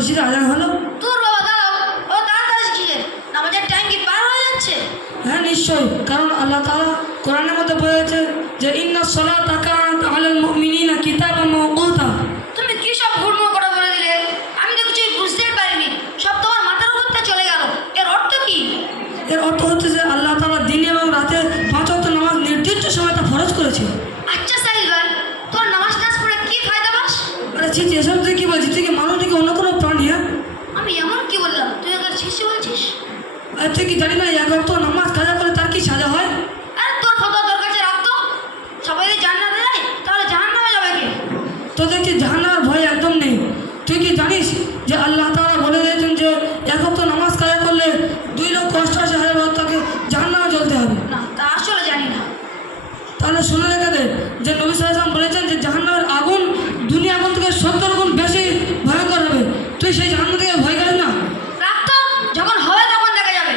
মসজিদে আজান হলো। তোর বাবা দাঁড়াও, ও তাড়াতাড়ি কিসে? নামাজের টাইম কি পার হয়ে যাচ্ছে? হ্যাঁ নিশ্চয়ই, কারণ আল্লাহ তাআলা কোরআনের মধ্যে বলেছে যে ইন্নাস সালাতা কানাত আলাল মুমিনিনা কিতাবাম মাওকুতা। তুমি কি সব হুড়মুড় করে বলে দিলে? আমি তো কিছুই বুঝতেই পারিনি, সব তোমার মাথার উপর থেকে চলে গেল। এর অর্থ কি? এর অর্থ হচ্ছে যে আল্লাহ তাআলা দিন এবং রাতে 5 ওয়াক্ত নামাজ নির্দিষ্ট সময়টা ফরজ করেছে। আচ্ছা সাহিল ভাই, তোর নামাজ টাজ পড়ে কি ফায়দা পাস? আরে ছি ছি, এসব তুই কি বলছিস? তুই কি মানুষ নাকি অন্য কোনো প্রাণী? হ্যাঁ, আমি এমন কি বললাম তুই ওদের শিশু বলছিস? আরে তুই কি জানি না এক ওয়াক্ত নামাজ কাজা করে তার কি সাজা হয়? আরে তোর ফতোয়া তোর কাছে রাখতো। সবাই যদি জান্নাতে যায় তাহলে জাহান্নামে যাবে কে? তোদের কি জাহান্নামের ভয় একদম নেই? তুই কি জানিস যে আল্লাহ তাআলা বলে দিয়েছেন যে এক ওয়াক্ত নামাজ কাজা করলে 2,88,000 বার তাকে জাহান্নামে জ্বলতে হবে? না, তা আসলে জানি না। তাহলে শুনে রেখে দে যে নবী সাল্লাল্লাহু আলাইহি ওয়াসাল্লাম বলেছেন যে জাহান্নামের আগুন দুনিয়া আগুন থেকে 70 গুণ বেশি ভয়ঙ্কর হবে। তুই সেই জাহান্নাম থেকে ভয় করিস না? রাখতো, যখন হবে তখন দেখা যাবে।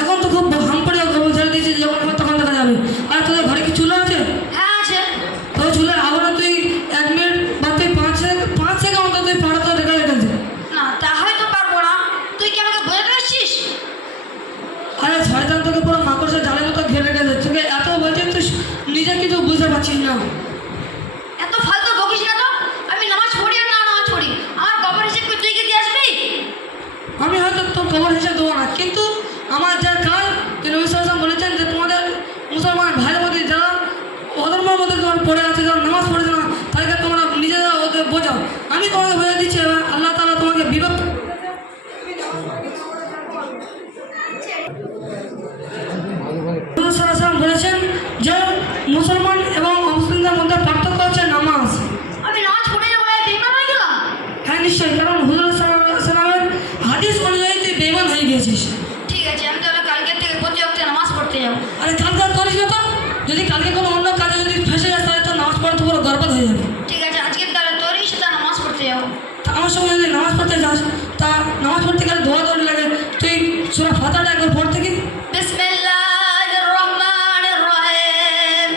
এখন তো খুব হাম করে খবর ছেড়ে দিয়েছিস, যখন হবে তখন দেখা যাবে। আর তোদের ঘরে কি চুলা আছে? হ্যাঁ আছে। তবে চুলার আগুনে তুই 1 মিনিট বা তুই 5 সেকেন্ড অন্তত তুই পাড়াতে রেখে রেখেছিস। না, তা হয়তো পারবো না। তুই কি আমাকে বোঝাতে এসছিস? আরে শয়তান তোকে পুরো মাকড়সার জালের মতো ঘিরে রেখেছে। তোকে এত বলছিস তুই নিজে কিছু বুঝতে পারছিস না। এত ফালতু বকিস না তো। আমি নামাজ পড়ি আর না নামাজ পড়ি, আমার কবর হিসেব কি তুই কি দিয়ে আসবি? আমি হয়তো তোর খবর হিসেবে দেবো না, কিন্তু আমার যা কাজ যে নবী সাল্লাল্লাহু আলাইহি ওয়াসাল্লাম বলেছেন যে তোমাদের মুসলমান ভাইয়ের মধ্যে যারা অধর্মের মধ্যে তোমার পড়ে আছে, যারা নামাজ পড়েছে না, তাদেরকে তোমরা নিজেরা ওদের বোঝাও। আমি তোমাকে বোঝা দিচ্ছি, এবার আল্লাহ তাআলা তোমাকে বিরক্ত। নবী সাল্লাল্লাহু আলাইহি ওয়াসাল্লাম বলেছেন যে মুসলমান এবং অমুসলিমদের মধ্যে পার্থক্য হচ্ছে নামাজ। আমি নামাজ পড়ে যাবো বলে বেঈমান হয়ে গেলাম? হ্যাঁ নিশ্চয়ই, কারণ হুজুর সাল্লাল্লাহু আলাইহি ওয়াসাল্লামের হাদিস অনুযায়ী তুই বেঈমান হয়ে গিয়েছিস। ঠিক আছে, আমি তাহলে কালকের থেকে প্রতি ওয়াক্তে নামাজ পড়তে যাবো। আরে কালকে আর করিস না তো। যদি কালকে কোনো অন্য কাজে যদি ফেসে যাস তাহলে তো নামাজ পড়া তো পুরো গর্বাদ হয়ে যাবে। ঠিক আছে, আজকে তাহলে তোরই সাথে নামাজ পড়তে যাবো। তা আমার সঙ্গে যদি নামাজ পড়তে যাস, তা নামাজ পড়তে গেলে দৌড়াদৌড়ি লাগে। তুই সূরা ফাতিহাটা একবার পড়তে কি? বিসমিল্লাহির রহমানির রহিম,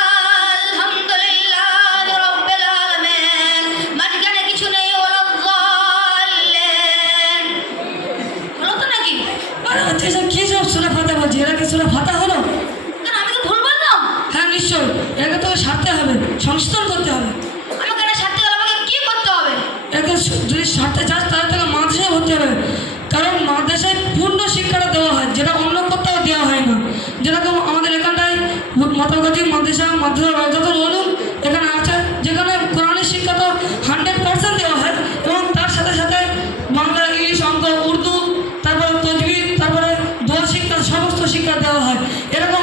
আলহামদুলিল্লাহি রাব্বিল আলামিন, মাঝখানে কিছু নেই, ওয়ালাদ-দাল্লিন। হলো তো নাকি? আরে তুই সব কী সব সূরা ফাতিহা বলছিস? এরা কি সূরা ফাতিহা হলো? কেন, আমি তো ভুল বললাম? হ্যাঁ নিশ্চয়ই, একে তোকে সারতে হবে, সংশোধন করতে হবে। আমাকে এটা সারতে গেলে আমাকে কি করতে হবে? একে যদি সারতে চাস তাহলে তোকে মাদ্রাসায় ভর্তি হবে, কারণ মাদ্রাসায় পূর্ণ শিক্ষাটা দেওয়া হয়, যেটা অন্য কোথাও দেওয়া হয় না। যেরকম আমাদের এখানটায় মাতাগাজি মাদ্রাসা যত ওলুম এখানে আছে, যেখানে কোরআনের শিক্ষা তো 100% দেওয়া হয়, এবং তার সাথে সাথে বাংলা, ইংলিশ, অঙ্ক, উর্দু, তারপরে তাজবিদ, তারপরে দোয়া শিক্ষা, সমস্ত শিক্ষা দেওয়া হয়। এরকম